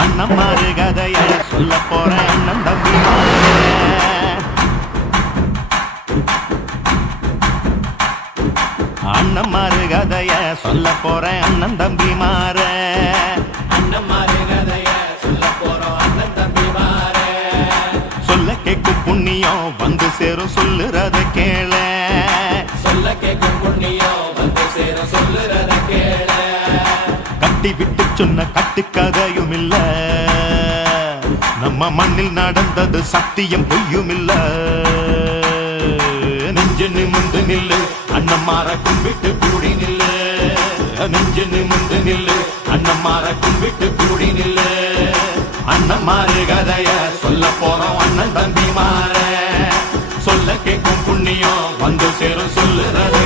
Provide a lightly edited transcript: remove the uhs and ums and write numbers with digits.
அண்ணம்மாரு கதைய சொல்ல போறேன் அண்ணன் தம்பி அண்ணம்மாரு கதைய சொல்ல போறேன் அண்ணன் தம்பி மாற அண்ணம்மாரு கதைய சொல்ல போறோம் அண்ணன் தம்பி மாற சொல்ல கேட்கும் புண்ணியம் வந்து சேரும் சொல்லுறத கேள சொல்ல கேட்கும் புண்ணியம் வந்து சேரும் சொல்லுறத கேள கட்டி விட்டு சொன்ன கட்டுக்கதையும் இல்ல நம்ம மண்ணில் நடந்தது சத்தியம் பொய்யும் இல்ல நெஞ்சு நிமிந்து நில்லு அண்ணம்மார கும்பிட்டு கூடி நில்லு நெஞ்சு நிமிந்து நில்லு அண்ணம்மார கும்பிட்டு கூடி நில்லு அண்ணம்மாரு கதைய சொல்ல போறோம் அண்ணன் தம்பி மாற சொல்ல கேட்கும் புண்ணியம் வந்து சேரும் சொல்லுறத